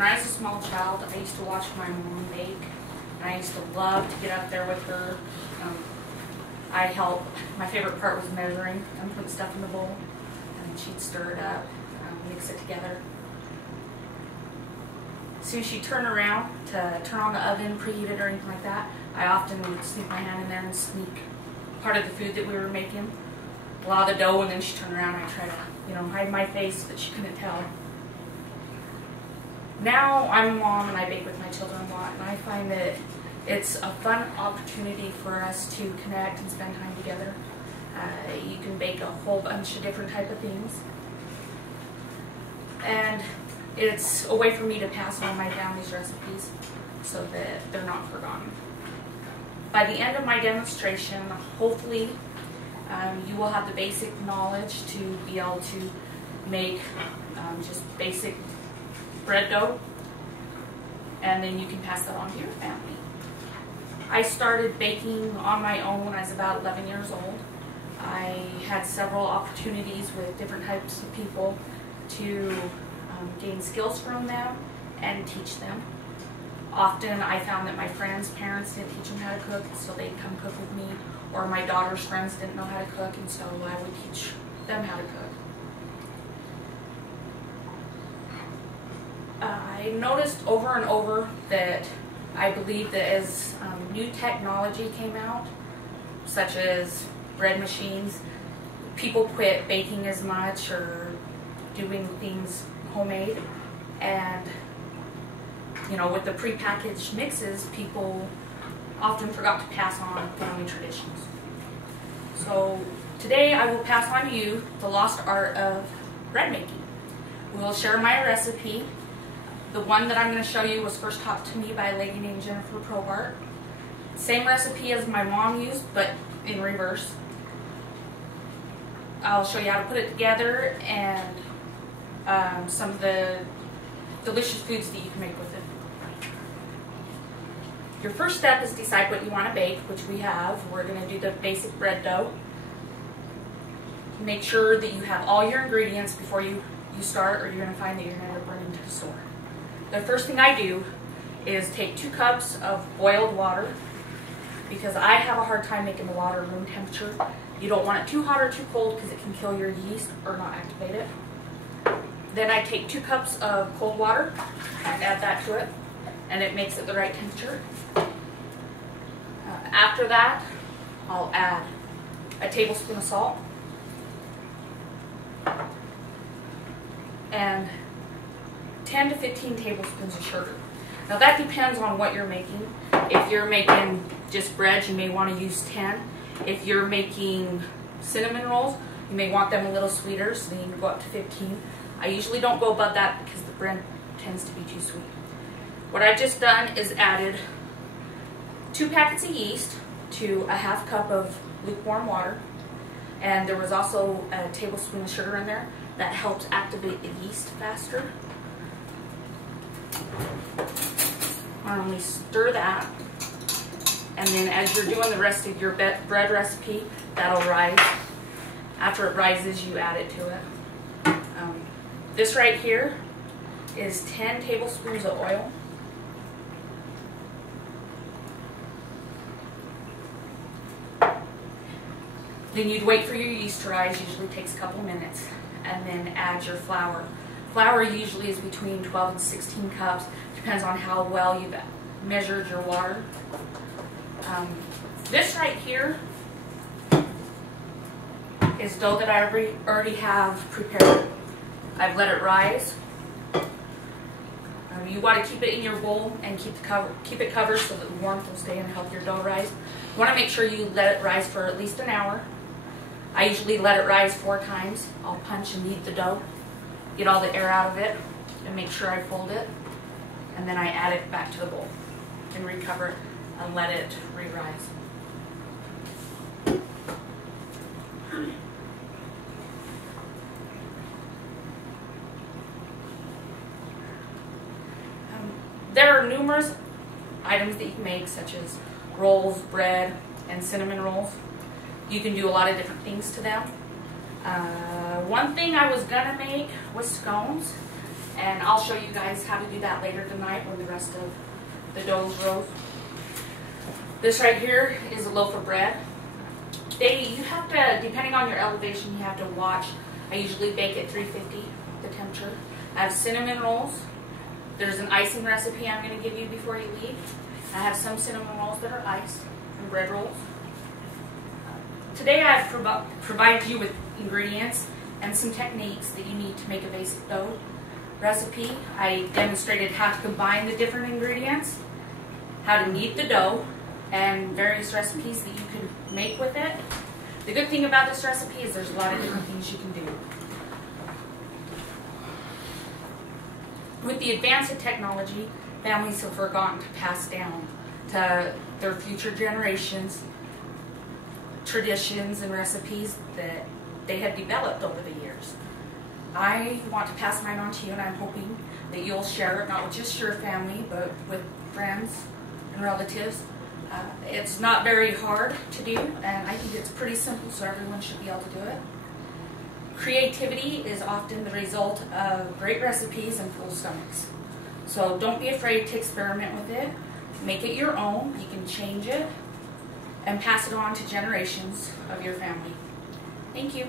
When I was a small child, I used to watch my mom bake, and I used to love to get up there with her. I help. My favorite part was measuring and putting stuff in the bowl, and then she'd stir it up, mix it together. As soon as she'd turn around to turn on the oven, preheat it or anything like that, I often would sneak my hand in there and sneak part of the food that we were making, a lot of the dough, and then she'd turn around and I'd try to, hide my face so that she couldn't tell. Now I'm a mom and I bake with my children a lot, and I find that it's a fun opportunity for us to connect and spend time together. You can bake a whole bunch of different type of things, and it's a way for me to pass on my family's recipes so that they're not forgotten. By the end of my demonstration, hopefully you will have the basic knowledge to be able to make just basic bread dough, and then you can pass that on to your family. I started baking on my own when I was about 11 years old. I had several opportunities with different types of people to gain skills from them and teach them. Often I found that my friends' parents didn't teach them how to cook, so they'd come cook with me, or my daughter's friends didn't know how to cook, and so I would teach them how to cook. I noticed over and over that I believe that as new technology came out, such as bread machines, people quit baking as much or doing things homemade, and with the prepackaged mixes, people often forgot to pass on family traditions. So today I will pass on to you the lost art of bread making. We will share my recipe. The one that I'm going to show you was first taught to me by a lady named Jennifer Probart. Same recipe as my mom used, but in reverse. I'll show you how to put it together and some of the delicious foods that you can make with it. Your first step is decide what you want to bake, which we have. We're going to do the basic bread dough. Make sure that you have all your ingredients before you start, or you're going to find that you're going to end up running to the store. The first thing I do is take 2 cups of boiled water, because I have a hard time making the water room temperature. You don't want it too hot or too cold because it can kill your yeast or not activate it. Then I take 2 cups of cold water and add that to it, and it makes it the right temperature. After that, I'll add a tablespoon of salt and 10 to 15 tablespoons of sugar. Now that depends on what you're making. If you're making just bread, you may want to use 10. If you're making cinnamon rolls, you may want them a little sweeter, so then you can go up to 15. I usually don't go above that because the bread tends to be too sweet. What I've just done is added 2 packets of yeast to a half cup of lukewarm water, and there was also a tablespoon of sugar in there that helps activate the yeast faster. Only stir that, and then as you're doing the rest of your bread recipe, that'll rise. After it rises, you add it to it. This right here is 10 tablespoons of oil. Then you'd wait for your yeast to rise, usually takes a couple minutes, and then add your flour. Flour usually is between 12 and 16 cups, depends on how well you've measured your water. This right here is dough that I already have prepared. I've let it rise. You want to keep it in your bowl and keep it covered so that the warmth will stay and help your dough rise. You want to make sure you let it rise for at least an hour. I usually let it rise 4 times. I'll punch and knead the dough, get all the air out of it, and make sure I fold it. And then I add it back to the bowl and recover it and let it re-rise. There are numerous items that you can make, such as rolls, bread, and cinnamon rolls. You can do a lot of different things to them. One thing I was gonna make was scones, And I'll show you guys how to do that later tonight when the rest of the dough's rose. This right here is a loaf of bread. You have to, depending on your elevation, you have to watch. I usually bake at 350, the temperature. I have cinnamon rolls. There's an icing recipe I'm going to give you before you leave. I have some cinnamon rolls that are iced and bread rolls. Today I've provided you with ingredients and some techniques that you need to make a basic dough recipe. I demonstrated how to combine the different ingredients, how to knead the dough, and various recipes that you can make with it. The good thing about this recipe is there's a lot of different things you can do. With the advance of technology, families have forgotten to pass down to their future generations traditions and recipes that they have developed over the years. I want to pass mine on to you, and I'm hoping that you'll share it not with just your family, but with friends and relatives. It's not very hard to do, and I think it's pretty simple, so everyone should be able to do it. Creativity is often the result of great recipes and full stomachs. So don't be afraid to experiment with it. Make it your own. You can change it and pass it on to generations of your family. Thank you.